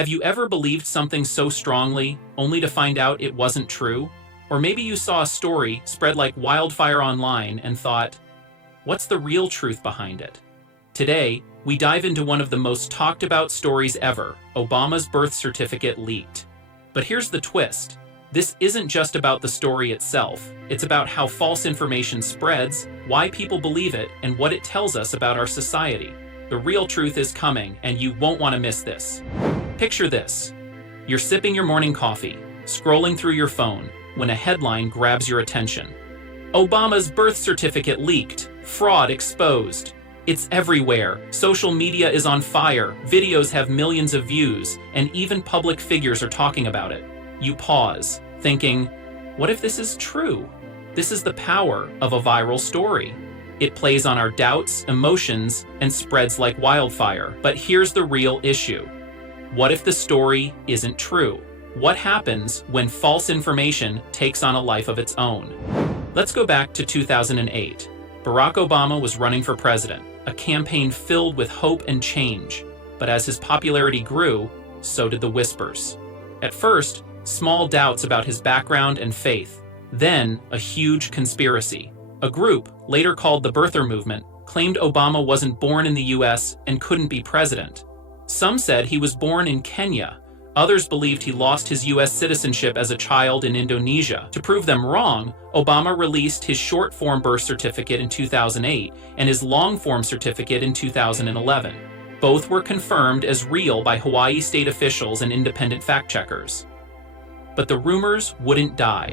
Have you ever believed something so strongly, only to find out it wasn't true? Or maybe you saw a story spread like wildfire online and thought, what's the real truth behind it? Today, we dive into one of the most talked about stories ever, Obama's birth certificate leaked. But here's the twist. This isn't just about the story itself. It's about how false information spreads, why people believe it, and what it tells us about our society. The real truth is coming, and you won't want to miss this. Picture this. You're sipping your morning coffee, scrolling through your phone, when a headline grabs your attention. Obama's birth certificate leaked. Fraud exposed. It's everywhere. Social media is on fire. Videos have millions of views, and even public figures are talking about it. You pause, thinking, what if this is true? This is the power of a viral story. It plays on our doubts, emotions, and spreads like wildfire. But here's the real issue. What if the story isn't true? What happens when false information takes on a life of its own? Let's go back to 2008. Barack Obama was running for president, a campaign filled with hope and change. But as his popularity grew, so did the whispers. At first, small doubts about his background and faith. Then, a huge conspiracy. A group, later called the Birther Movement, claimed Obama wasn't born in the US and couldn't be president. Some said he was born in Kenya. Others believed he lost his US citizenship as a child in Indonesia. To prove them wrong, Obama released his short-form birth certificate in 2008 and his long-form certificate in 2011. Both were confirmed as real by Hawaii state officials and independent fact-checkers. But the rumors wouldn't die.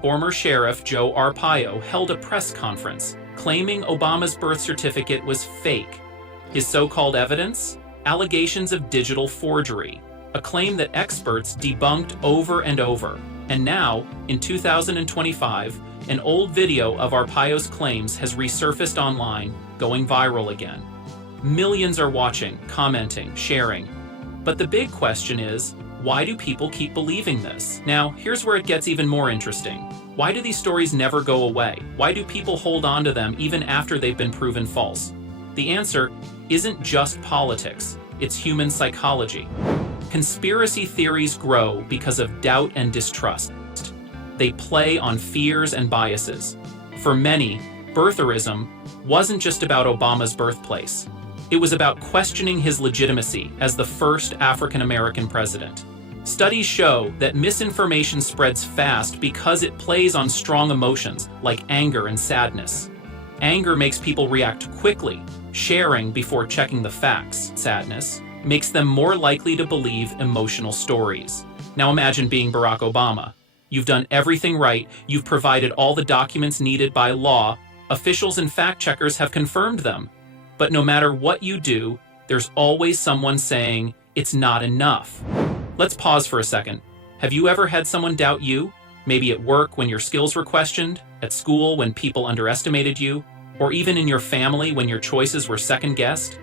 Former Sheriff Joe Arpaio held a press conference claiming Obama's birth certificate was fake. His so-called evidence? Allegations of digital forgery, a claim that experts debunked over and over. And now, in 2025, an old video of Arpaio's claims has resurfaced online, going viral again. Millions are watching, commenting, sharing. But the big question is, why do people keep believing this? Now, here's where it gets even more interesting. Why do these stories never go away? Why do people hold on to them even after they've been proven false? The answer isn't just politics, it's human psychology. Conspiracy theories grow because of doubt and distrust. They play on fears and biases. For many, birtherism wasn't just about Obama's birthplace. It was about questioning his legitimacy as the first African-American president. Studies show that misinformation spreads fast because it plays on strong emotions like anger and sadness. Anger makes people react quickly, sharing before checking the facts. Sadness makes them more likely to believe emotional stories. Now imagine being Barack Obama. You've done everything right, you've provided all the documents needed by law, officials and fact-checkers have confirmed them. But no matter what you do, there's always someone saying, it's not enough. Let's pause for a second. Have you ever had someone doubt you? Maybe at work when your skills were questioned, at school when people underestimated you, or even in your family when your choices were second-guessed?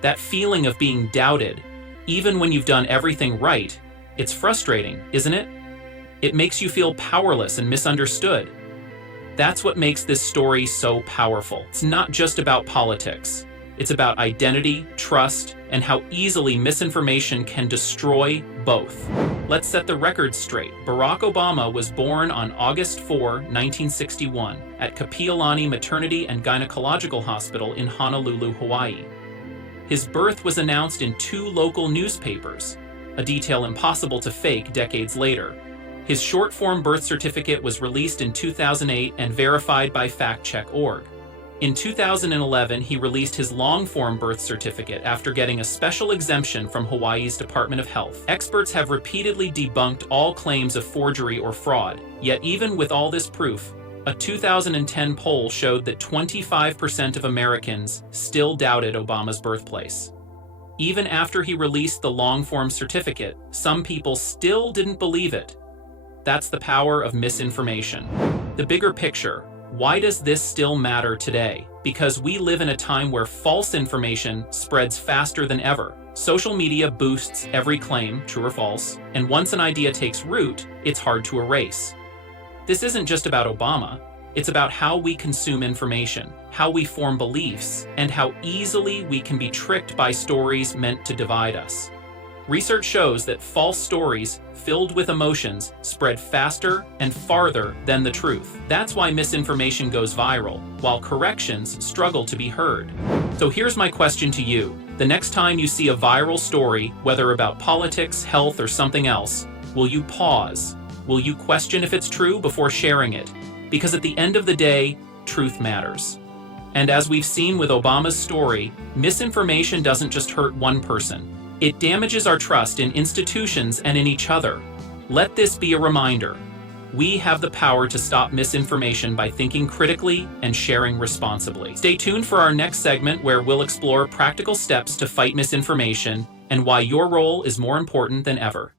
That feeling of being doubted, even when you've done everything right, it's frustrating, isn't it? It makes you feel powerless and misunderstood. That's what makes this story so powerful. It's not just about politics. It's about identity, trust, and how easily misinformation can destroy both. Let's set the record straight. Barack Obama was born on August 4, 1961, at Kapiolani Maternity and Gynecological Hospital in Honolulu, Hawaii. His birth was announced in 2 local newspapers, a detail impossible to fake decades later. His short-form birth certificate was released in 2008 and verified by FactCheck.org. In 2011, he released his long-form birth certificate after getting a special exemption from Hawaii's Department of Health. Experts have repeatedly debunked all claims of forgery or fraud, yet even with all this proof, a 2010 poll showed that 25% of Americans still doubted Obama's birthplace. Even after he released the long-form certificate, some people still didn't believe it. That's the power of misinformation. The bigger picture. Why does this still matter today? Because we live in a time where false information spreads faster than ever. Social media boosts every claim, true or false, and once an idea takes root, it's hard to erase. This isn't just about Obama. It's about how we consume information, how we form beliefs, and how easily we can be tricked by stories meant to divide us. Research shows that false stories filled with emotions spread faster and farther than the truth. That's why misinformation goes viral, while corrections struggle to be heard. So here's my question to you. The next time you see a viral story, whether about politics, health, or something else, will you pause? Will you question if it's true before sharing it? Because at the end of the day, truth matters. And as we've seen with Obama's story, misinformation doesn't just hurt one person. It damages our trust in institutions and in each other. Let this be a reminder. We have the power to stop misinformation by thinking critically and sharing responsibly. Stay tuned for our next segment where we'll explore practical steps to fight misinformation and why your role is more important than ever.